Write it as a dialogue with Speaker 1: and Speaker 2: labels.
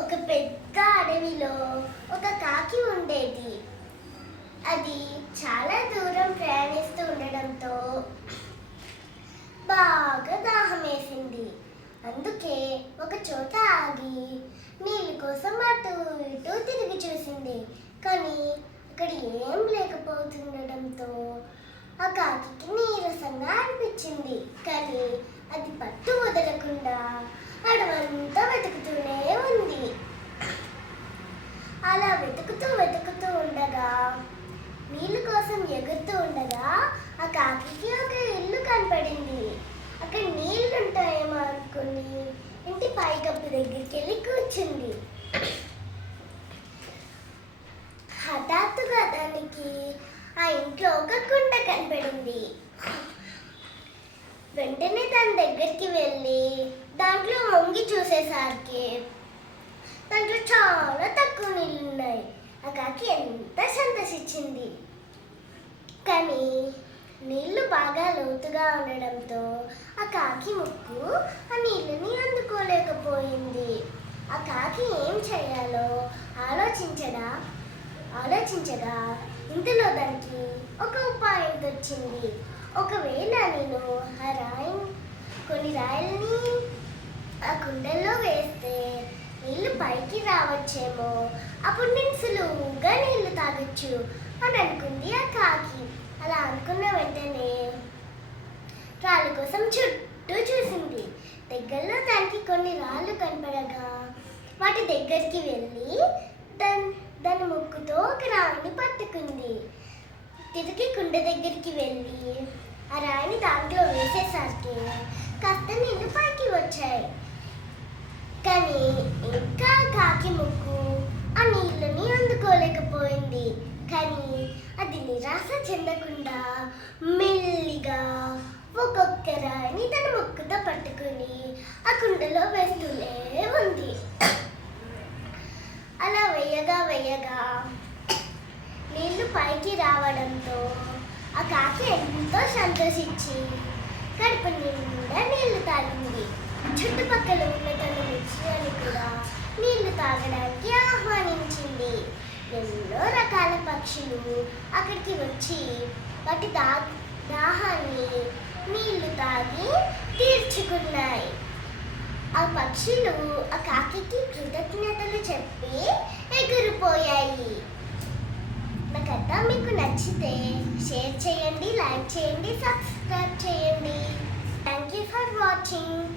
Speaker 1: ఒక పెద్ద అడవిలో ఒక కాకి ఉండేది. అది చాలా దూరం ప్రయాణిస్తూ ఉండడంతో బాగా దాహం వేసింది. అందుకే ఒక చోట ఆగి నీళ్ళ కోసం అటు ఇటు తిరిగి చూసింది. కానీ అక్కడ ఏం లేకపోతుండడంతో ఆ కాకి నీరసంగా అనిపించింది. కానీ అది పట్టు వదలకుండా అడవంతా వెతుకుతూనే ఉంది అలా వెతుకుతూ వెతుకుతూ ఉండగా నీళ్ళ కోసం ఎగురుతూ ఉండగా ఆ కాకి ఒక ఇల్లు కనపడింది. అక్కడ నీళ్ళు ఉంటాయేమో అనుకుని ఇంటి పైకప్పు దగ్గరికి వెళ్ళి కూర్చుంది. హఠాత్తుగా దానికి ఆ ఇంట్లో ఒక కుండ కనపడింది. వెంటనే తన దగ్గరికి వెళ్ళి దాంట్లో వంగి చూసేసరికి దాంట్లో చాలా తక్కువ నీళ్ళు ఉన్నాయి ఆ కాకి ఎంత ఇచ్చింది కానీ నీళ్ళు బాగా లోతుగా ఉండడంతో ఆ కాకి ముక్కు ఆ నీళ్ళని అందుకోలేకపోయింది. ఆ కాకి ఏం చేయాలో ఆలోచించడా? ఆలోచించగా ఇంతలో దానికి ఒక ఉపాయం వచ్చింది ఒకవేళ నేను ఆ రాయి కొన్ని రాయల్ని ఆ కుండల్లో వేస్తే నీళ్ళు పైకి రావచ్చేమో. అప్పుడు నేను సులువుగా నీళ్ళు రావచ్చు అని అనుకుంది ఆ కాకి. అలా అనుకున్న వెంటనే రాళ్ళ కోసం చుట్టూ చూసింది. దగ్గరలో దానికి కొన్ని రాళ్ళు కనపడగా వాటి దగ్గరికి వెళ్ళి దాని దాని ముక్కుతో ఒక రాయిని పట్టుకుంది. తిరిగి కుండ దగ్గరికి వెళ్ళి ఆ రాయిని దాంట్లో వేసేసరికి కాస్త నీళ్ళు పైకి వచ్చాయి. కానీ ఇంకా కాకి ముక్కు ఆ నీళ్ళని అందుకోలేకపోయింది కానీ అది నిరాశ చెందకుండా మెల్లిగా ఒక్కొక్క రాయిని తన ముక్కుతో పట్టుకుని ఆ కుండలో వేస్తూనే ఉంది. అలా వేయగా వేయగా నీళ్ళు పైకి రావడంతో ఆ కాకి ఎంతో సంతోషించి కడుపు నిండా నీళ్ళు తాగింది. చుట్టుపక్కల ఉన్న తన అని కూడా నీళ్ళు తాగడానికి ఆహ్వానించింది. ఎన్నో రకాల పక్షులు అక్కడికి వచ్చి వాటి దా దాహాన్ని నీళ్ళు తాగి తీర్చుకున్నాయి. ఆ పక్షులు ఆ కాకి కృతజ్ఞతలు చెప్పి ఎగిరిపోయాయి. నా కథ మీకు నచ్చితే షేర్ చేయండి లైక్ చేయండి సబ్స్క్రైబ్ చేయండి. Thank you for watching